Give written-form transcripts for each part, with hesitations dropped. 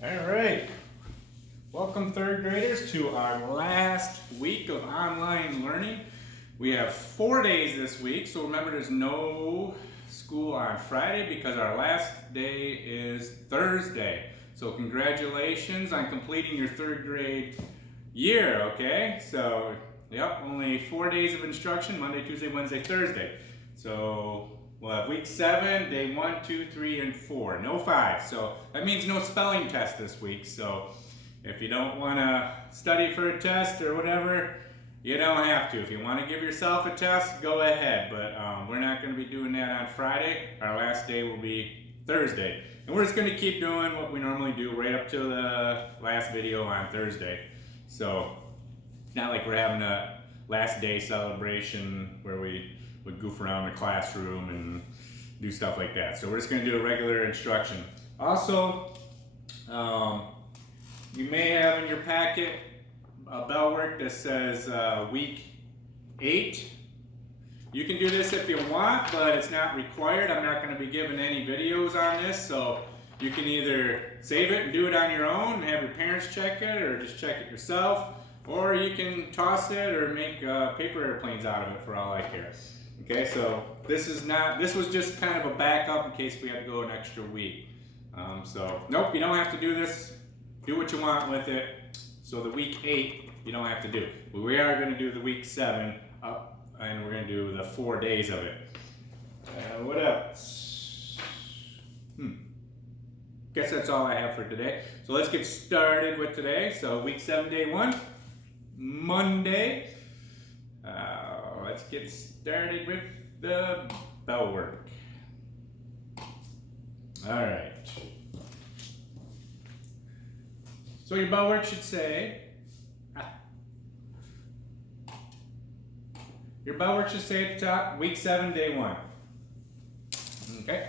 All right. Welcome, third graders, to our last week of online learning. We have 4 days this week, so remember there's no school on Friday because our last day is Thursday. So congratulations on completing your third grade year, okay? So, yep, only 4 days of instruction, Monday, Tuesday, Wednesday, Thursday. So we'll have week 7, day 1, 2, 3, and 4. No 5. So that means no spelling test this week. So if you don't want to study for a test or whatever, you don't have to. If you want to give yourself a test, go ahead. But we're not going to be doing that on Friday. Our last day will be Thursday. And we're just going to keep doing what we normally do right up to the last video on Thursday. So it's not like we're having a last day celebration where we would goof around the classroom and do stuff like that. So we're just going to do a regular instruction. Also, you may have in your packet a bell work that says week 8. You can do this if you want, but it's not required. I'm not going to be giving any videos on this, so you can either save it and do it on your own and have your parents check it, or just check it yourself, or you can toss it or make paper airplanes out of it for all I care. Okay, so this was just kind of a backup in case we had to go an extra week. So nope, you don't have to do this. Do what you want with it. So the week 8, you don't have to do. But we are going to do the week 7 up, and we're going to do the 4 days of it. What else? Guess that's all I have for today. So let's get started with today. So week 7, day 1, Monday. Let's get started with the bell work. All right. So your bell work should say, your bell work should say at the top, week 7, day 1. Okay.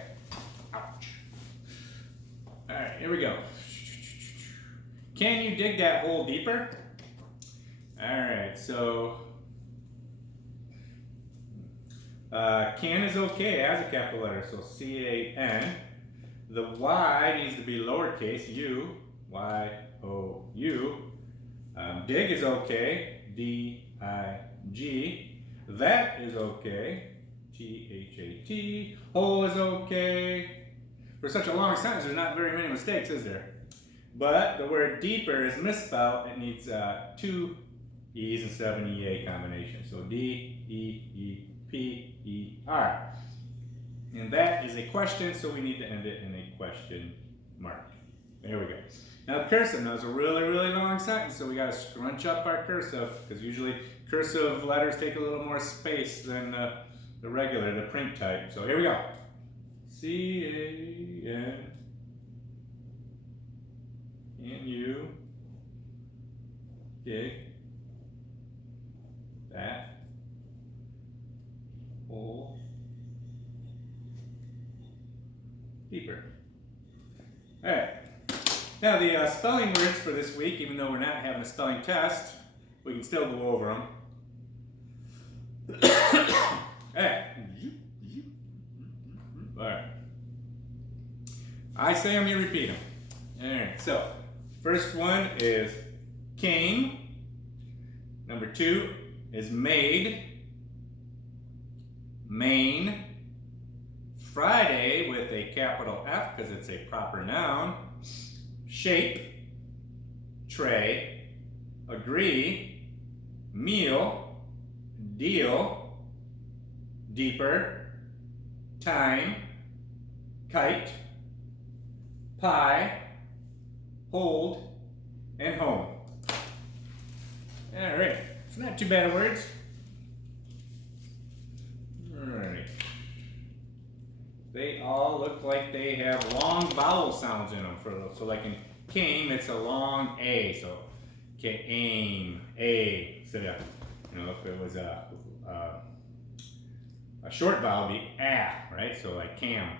Ouch. All right, here we go. Can you dig that hole deeper? All right, so can is okay as a capital letter, so C-A-N. The Y needs to be lowercase, U, Y-O-U. Dig is okay, D-I-G. That is okay, T-H-A-T. Hole is okay. For such a long sentence, there's not very many mistakes, is there? But the word deeper is misspelled. It needs 2 E's instead of an E-A combination. So D-E-E-P-E-R. And that is a question, so we need to end it in a question mark. There we go. Now cursive, now it's a really, really long sentence, so we got to scrunch up our cursive, because usually cursive letters take a little more space than the regular, the print type. So here we go. C-A-N. Can you dig that hole deeper? All right. Now the spelling words for this week, even though we're not having a spelling test, we can still go over them. All right. I say them, you repeat them. All right. So first one is came. Number 2 is made. Main. Friday with a capital F because it's a proper noun. Shape. Tray. Agree. Meal. Deal. Deeper. Time. Kite. Pie. Hold. And home. All right, it's not too bad of words. All right. They all look like they have long vowel sounds in them. So like in came, it's a long A. So aim, A. So if it was a short vowel, it'd be A, right? So like cam.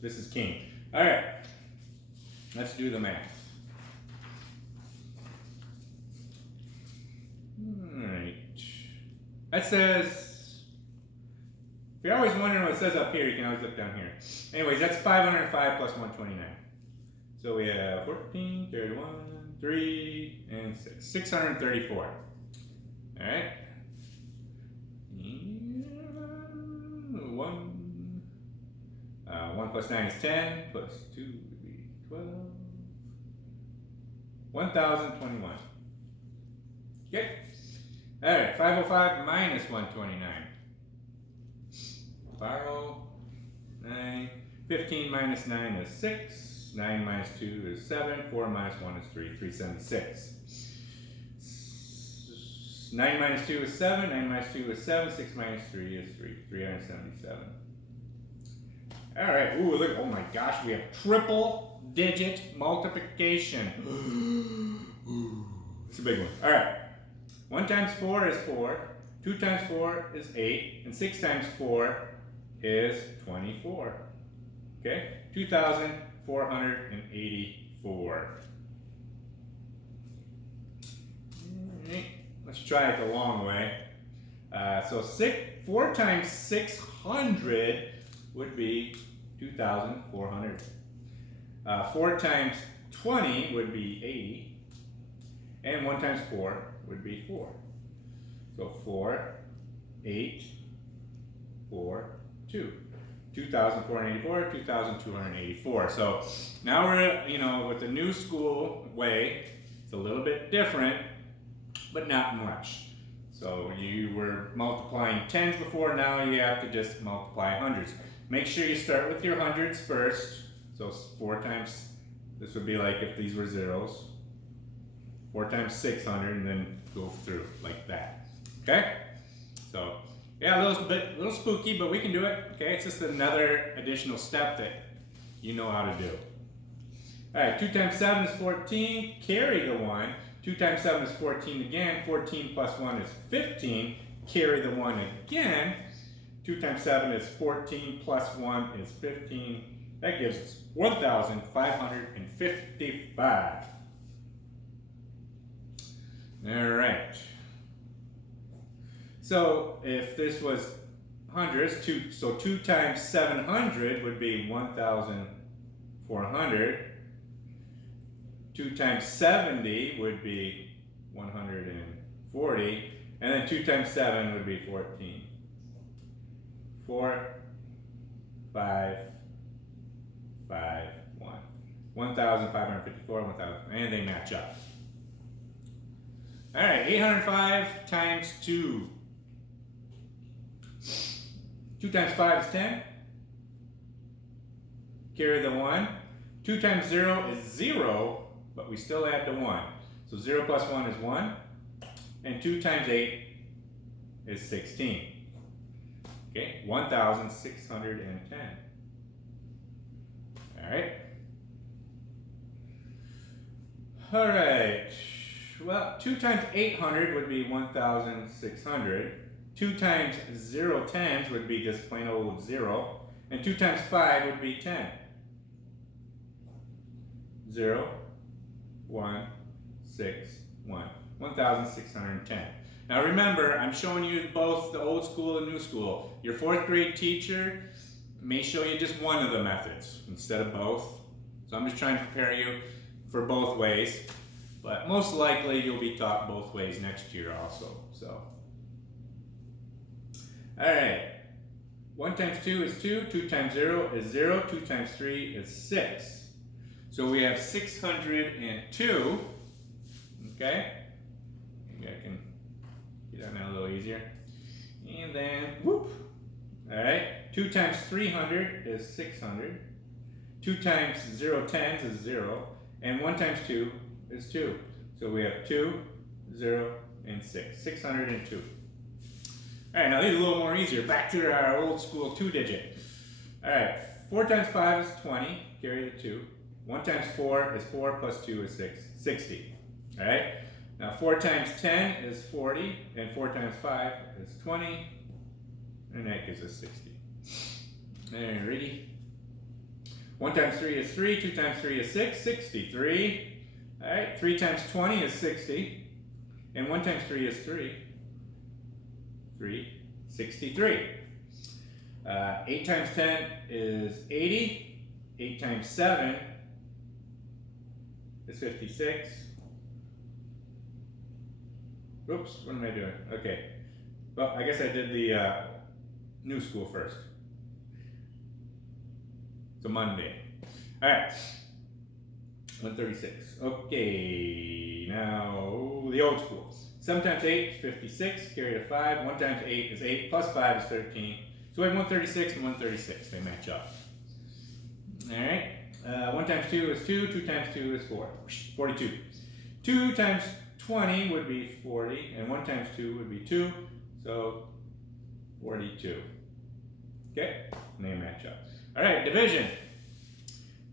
This is king. All right, let's do the math. Alright. That says, if you're always wondering what it says up here, you can always look down here. Anyways, that's 505 plus 129. So we have 14, 31, 3, and 6. 634. All right. And 1 plus 9 is 10, plus 2 would be 12. 1,021. Okay. All right, 505 minus 129. 509. 15 minus 9 is 6. 9 minus 2 is 7. 4 minus 1 is 3. 376. 9 minus 2 is 7. 9 minus 2 is 7. 6 minus 3 is 3. 377. All right. Ooh, look. Oh my gosh, we have triple digit multiplication. It's a big one. All right. 1 times 4 is 4. 2 times 4 is 8. And 6 times 4 is 24. Okay? 2,484. Let's try it the long way. So 4 times 600 would be 2,400. 4 times 20 would be 80. And 1 times 4 would be 4. So 4, 8, 4, 2. 2,484, 2,284. So now we're, with the new school way, it's a little bit different, but not much. So you were multiplying tens before, now you have to just multiply hundreds. Make sure you start with your hundreds first. So 4 times, this would be like if these were zeros. 4 times 600, and then go through like that. Okay? So, yeah, a little spooky, but we can do it. Okay? It's just another additional step that you know how to do. All right, 2 times 7 is 14. Carry the 1. 2 times 7 is 14 again. 14 plus 1 is 15. Carry the 1 again. 2 times 7 is 14 plus 1 is 15. That gives us 1,555. All right. So if this was hundreds, 2 times 700 would be 1,400. 2 times 70 would be 140. And then 2 times 7 would be 14. 4, 5, 5, 1. 1,554, 1,000, and they match up. All right, 805 times 2. 2 times 5 is 10. Carry the 1. 2 times 0 is 0, but we still add the 1. So 0 plus 1 is 1. And 2 times 8 is 16. Okay, 1,610. All right. All right. Well, 2 times 800 would be 1,600. 2 times 0 tens would be just plain old 0. And 2 times 5 would be 10. 0, 1, 6, 1. 1,610. Now remember, I'm showing you both the old school and new school. Your 4th grade teacher may show you just one of the methods instead of both. So I'm just trying to prepare you for both ways. But most likely you'll be taught both ways next year also. So, all right. 1 times 2 is 2. 2 times 0 is 0. 2 times 3 is 6. So we have 602. Okay. Maybe I can get on that a little easier. And then, whoop. All right. 2 times 300 is 600. 2 times 0 tens is 0. And 1 times 2 is 2. So we have 2, 0, and 6. 602. All right, now these are a little more easier. Back to our old school 2-digit. All right, 4 times 5 is 20. Carry the 2. 1 times 4 is 4 plus 2 is 6. 60. All right, now 4 times 10 is 40. And 4 times 5 is 20. And that gives us 60. All righty. 1 times 3 is 3. 2 times 3 is 6. 63. All right, 3 times 20 is 60. And 1 times 3 is 3. 3, 63. 8 times 10 is 80. 8 times 7 is 56. Oops, what am I doing? Okay. Well, I guess I did the new school first. It's a Monday. All right. 136. Okay, now the old school. 7 times 8 is 56, carry to 5. 1 times 8 is 8, plus 5 is 13. So we have 136 and 136. They match up. All right. 1 times 2 is 2. 2 times 2 is 4. 42. 2 times 20 would be 40, and 1 times 2 would be 2. So 42. Okay, and they match up. All right, division.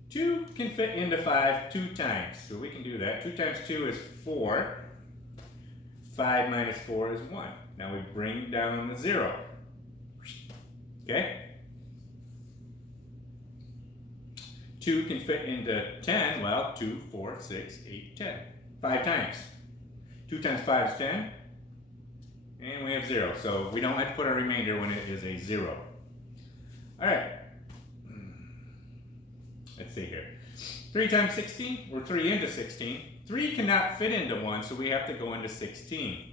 2 can fit into 5 2 times, so we can do that. 2 times 2 is 4. 5 minus 4 is 1. Now we bring down the 0. Okay? 2 can fit into 10. Well, 2, 4, 6, 8, 10. 5 times. 2 times 5 is 10. And we have 0. So we don't have to put a remainder when it is a 0. All right. Let's see here. 3 times 16, or 3 into 16. 3 cannot fit into 1, so we have to go into 16.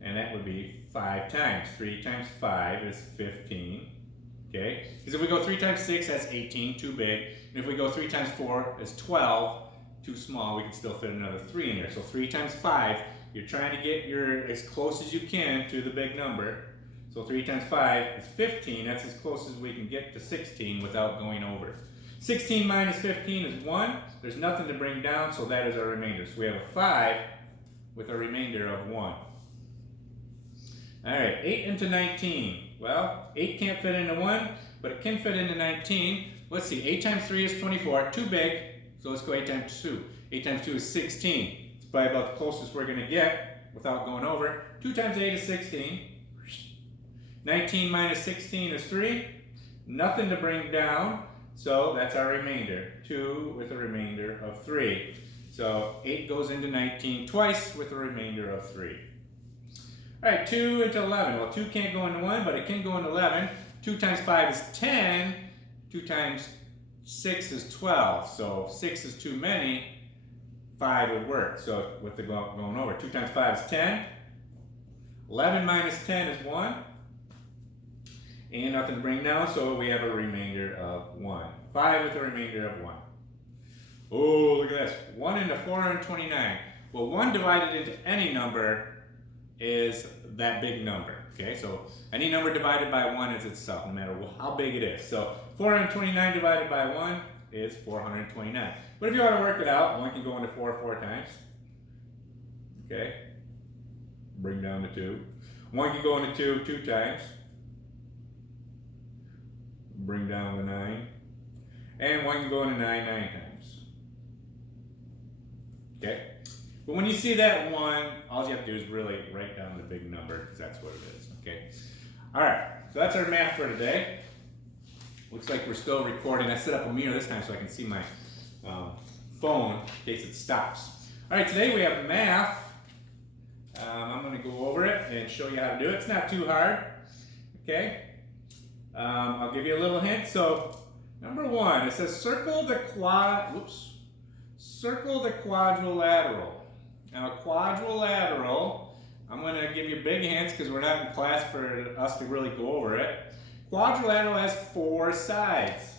And that would be 5 times. 3 times 5 is 15. Okay? Because if we go 3 times 6, that's 18, too big. And if we go 3 times 4, it's 12, too small. We can still fit another 3 in there. So 3 times 5, you're trying to get your as close as you can to the big number. So 3 times 5 is 15. That's as close as we can get to 16 without going over. 16 minus 15 is 1. There's nothing to bring down, so that is our remainder. So we have a 5 with a remainder of 1. All right, 8 into 19. Well, 8 can't fit into 1, but it can fit into 19. Let's see, 8 times 3 is 24. Too big, so let's go 8 times 2. 8 times 2 is 16. It's probably about the closest we're going to get without going over. 2 times 8 is 16. 19 minus 16 is 3. Nothing to bring down. So that's our remainder, 2 with a remainder of 3. So 8 goes into 19 twice with a remainder of 3. All right, 2 into 11. Well, 2 can't go into 1, but it can go into 11. 2 times 5 is 10. 2 times 6 is 12. So 6 is too many. 5 would work. So with the going over, 2 times 5 is 10. 11 minus 10 is 1. And nothing to bring down, so we have a remainder of 1. 5 with a remainder of 1. Oh, look at this. 1 into 429. Well, 1 divided into any number is that big number. Okay, so any number divided by 1 is itself, no matter how big it is. So 429 divided by 1 is 429. But if you want to work it out, 1 can go into 4 4 times. Okay, bring down the 2. 1 can go into 2 2 times. Bring down the 9. And 1 can go into 9 9 times. Okay? But when you see that 1, all you have to do is really write down the big number, because that's what it is. Okay? Alright, so that's our math for today. Looks like we're still recording. I set up a mirror this time so I can see my phone in case it stops. Alright, today we have math. I'm going to go over it and show you how to do it. It's not too hard. Okay? I'll give you a little hint. So, number 1, it says circle the quadrilateral. Now, a quadrilateral, I'm going to give you big hints because we're not in class for us to really go over it. Quadrilateral has 4 sides.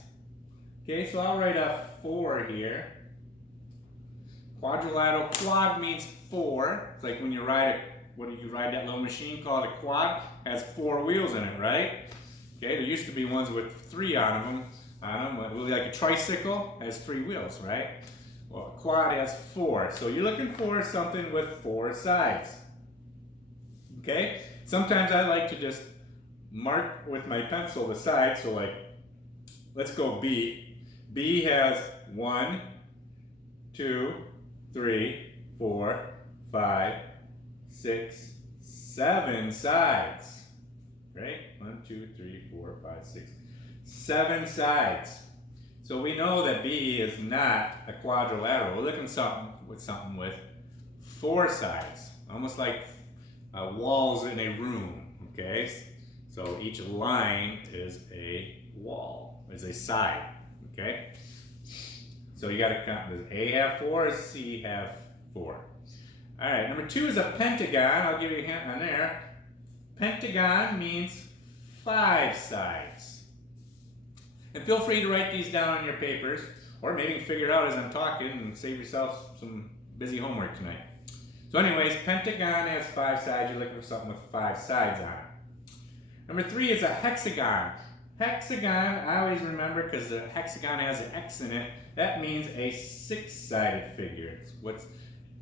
Okay, so I'll write a 4 here. Quadrilateral, quad means 4. It's like when you ride that little machine called a quad, it has 4 wheels in it, right? Okay, there used to be ones with 3 on them. Like a tricycle has 3 wheels, right? Well, a quad has 4. So you're looking for something with 4 sides. Okay? Sometimes I like to just mark with my pencil the sides. So like, let's go B. B has 1, 2, 3, 4, 5, 6, 7 sides. Right? 1, 2, 3, 4, 5, 6, 7 sides. So we know that B is not a quadrilateral. We're looking with something with 4 sides, almost like walls in a room. Okay, so each line is a wall, is a side. Okay. So you got to count, does A have 4 or C have 4? All right, number 2 is a pentagon. I'll give you a hint on there. Pentagon means 5 sides. And feel free to write these down on your papers, or maybe you can figure it out as I'm talking and save yourself some busy homework tonight. So anyways, pentagon has 5 sides. You're looking for something with 5 sides on it. Number 3 is a hexagon. Hexagon, I always remember because the hexagon has an X in it. That means a 6-sided figure. What's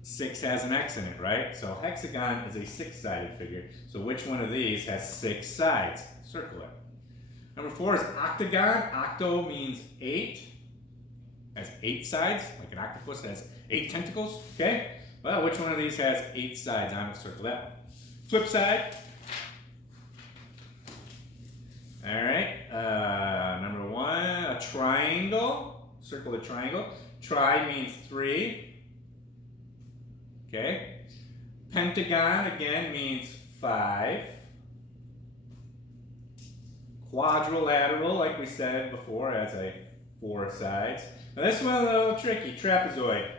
6 has an X in it, right? So hexagon is a 6-sided figure. So which one of these has 6 sides? Circle it. Number 4 is octagon. Octo means 8. Has 8 sides, like an octopus has 8 tentacles. Okay? Well, which one of these has 8 sides on it? Circle that one. Flip side. All right. Number 1, a triangle. Circle the triangle. Tri means 3. Okay. Pentagon again means 5. Quadrilateral, like we said before, has a 4 sides. Now this one a little tricky. Trapezoid.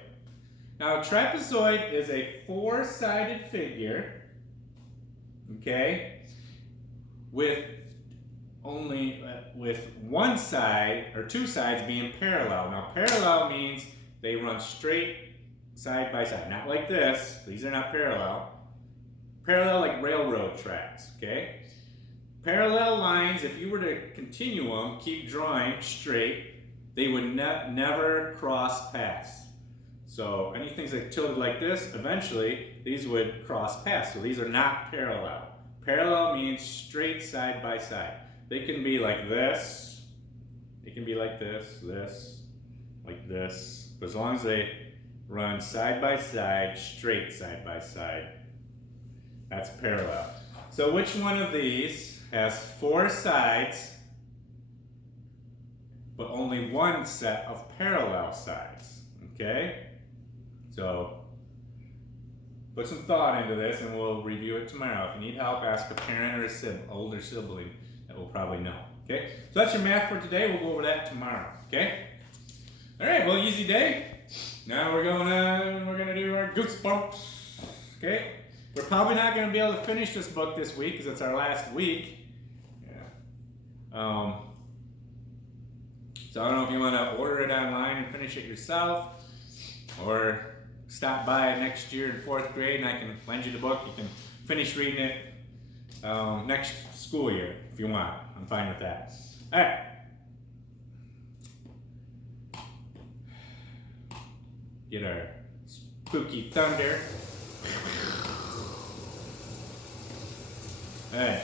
Now a trapezoid is a 4-sided figure, okay, with only with one side or 2 sides being parallel. Now parallel means they run straight side by side, not like this. These are not parallel. Parallel like railroad tracks, okay? Parallel lines, if you were to continue them, keep drawing straight, they would never cross paths. So anything that tilted like this, eventually these would cross paths. So these are not parallel. Parallel means straight side by side. They can be like this. They can be like this, like this. But as long as they run side by side, straight side by side, that's parallel. So which one of these has 4 sides, but only one set of parallel sides? Okay? So put some thought into this and we'll review it tomorrow. If you need help, ask a parent or a older sibling that will probably know. Okay? So that's your math for today. We'll go over that tomorrow. Okay? Alright, well, easy day. Now we're gonna do our goosebumps. Okay? We're probably not gonna be able to finish this book this week because it's our last week. Yeah. So I don't know if you want to order it online and finish it yourself, or stop by next year in 4th grade and I can lend you the book. You can finish reading it next school year if you want. I'm fine with that. All right. Get our spooky thunder. All right.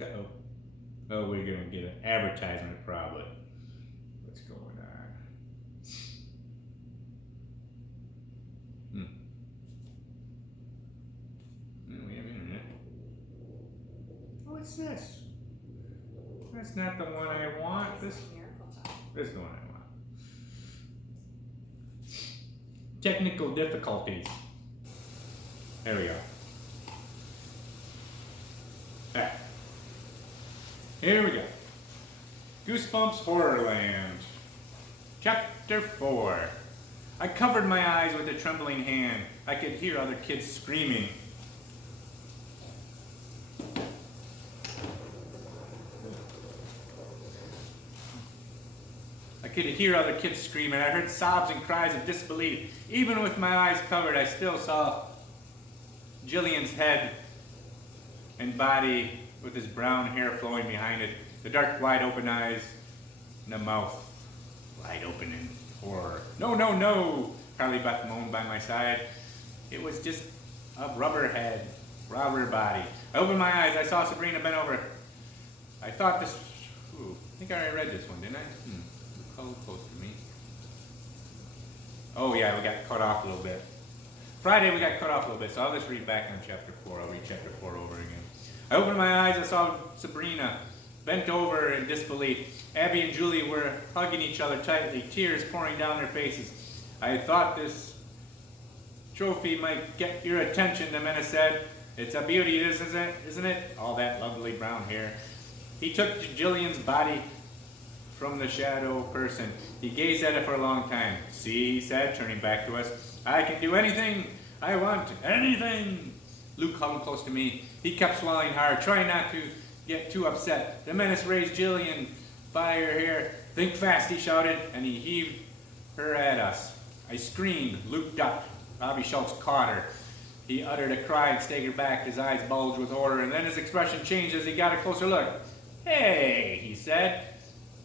Uh-oh. Oh, we're going to get an advertisement probably. What's going on? We have internet. Oh, what's this? That's not the one I want. This is the one I want. Technical difficulties. There we go. All right. Here we go. Goosebumps Horrorland. Chapter 4. I covered my eyes with a trembling hand. I could hear other kids screaming. I could hear other kids screaming. I heard sobs and cries of disbelief. Even with my eyes covered, I still saw Jillian's head and body with his brown hair flowing behind it, the dark, wide-open eyes, and the mouth wide open in horror. No, no, no, Carly Beth moaned by my side. It was just a rubber head, rubber body. I opened my eyes. I saw Sabrina bent over. I thought this... Ooh, I think I already read this one, didn't I? Close to me. Oh, yeah, we got cut off a little bit. Friday, we got cut off a little bit, so I'll just read back on chapter 4. I'll read chapter 4 over again. I opened my eyes, I saw Sabrina bent over in disbelief. Abby and Julie were hugging each other tightly, tears pouring down their faces. I thought this trophy might get your attention, the man said. It's a beauty, isn't it? All that lovely brown hair. He took Jillian's body from the shadow person. He gazed at it for a long time. See, he said, turning back to us, I can do anything I want, anything. Luke huddled close to me. He kept swallowing hard, trying not to get too upset. The menace raised Jillian by her hair. Think fast, he shouted, and he heaved her at us. I screamed. Luke ducked. Bobby Schultz caught her. He uttered a cry and staggered back, his eyes bulged with horror, and then his expression changed as he got a closer look. Hey, he said,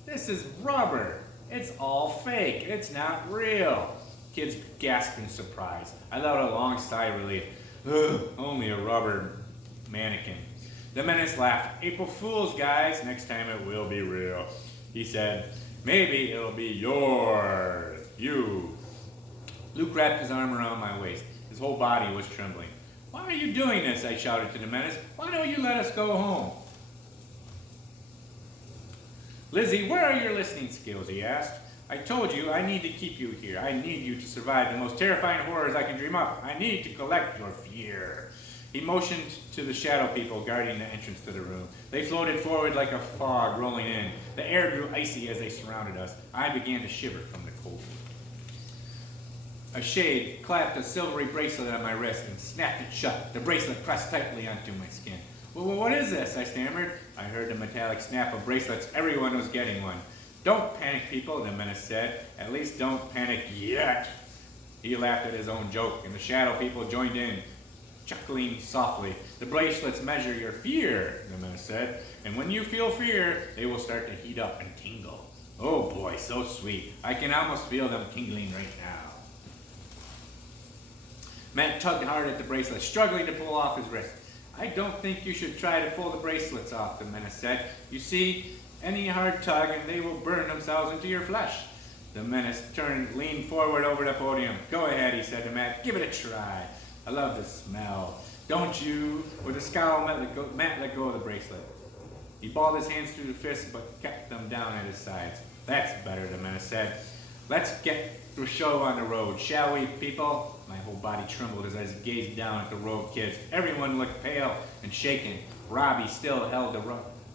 this is rubber. It's all fake. It's not real. Kids gasped in surprise. I let out a long sigh of relief. Ugh, only a rubber mannequin. The menace laughed. April Fools, guys. Next time it will be real. He said, maybe it'll be yours. You. Luke wrapped his arm around my waist. His whole body was trembling. Why are you doing this? I shouted to the menace. Why don't you let us go home? Lizzie, where are your listening skills? He asked. I told you I need to keep you here. I need you to survive the most terrifying horrors I can dream up. I need to collect your fear. He motioned to the shadow people guarding the entrance to the room. They floated forward like a fog rolling in. The air grew icy as they surrounded us. I began to shiver from the cold. A shade clapped a silvery bracelet on my wrist and snapped it shut. The bracelet pressed tightly onto my skin. Well, what is this? I stammered. I heard the metallic snap of bracelets. Everyone was getting one. Don't panic, people, the menace said. At least don't panic yet. He laughed at his own joke, and the shadow people joined in, chuckling softly. The bracelets measure your fear, the menace said. And when you feel fear, they will start to heat up and tingle. Oh boy, so sweet. I can almost feel them tingling right now. Matt tugged hard at the bracelet, struggling to pull off his wrist. I don't think you should try to pull the bracelets off, the menace said. You see, any hard tug and they will burn themselves into your flesh. The menace turned, leaned forward over the podium. Go ahead, he said to Matt. Give it a try. I love the smell. Don't you? With a scowl, Matt let go of the bracelet. He balled his hands through the fists but kept them down at his sides. That's better, the menace said. Let's get the show on the road, shall we, people? My whole body trembled as I gazed down at the road kids. Everyone looked pale and shaken. Robbie still held the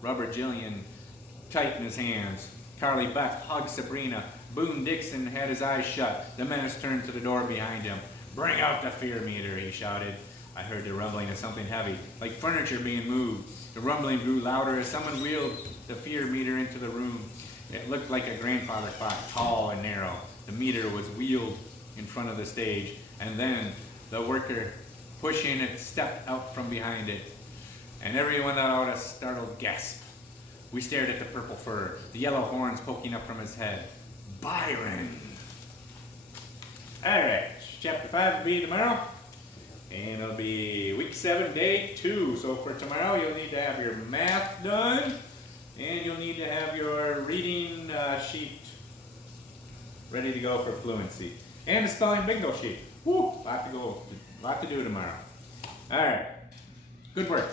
rubber Jillian tight in his hands. Carly Beth hugged Sabrina. Boone Dixon had his eyes shut. The menace turned to the door behind him. Bring out the fear meter, he shouted. I heard the rumbling of something heavy, like furniture being moved. The rumbling grew louder as someone wheeled the fear meter into the room. It looked like a grandfather clock, tall and narrow. The meter was wheeled in front of the stage, and then the worker pushing it stepped out from behind it. And everyone let out a startled gasp. We stared at the purple fur, the yellow horns poking up from his head. Byron! Alright, chapter 5 will be tomorrow. And it'll be week 7, day 2. So for tomorrow, you'll need to have your math done. And you'll need to have your reading sheet ready to go for fluency. And the spelling bingo sheet. Woo! Lot to do tomorrow. Alright. Good work.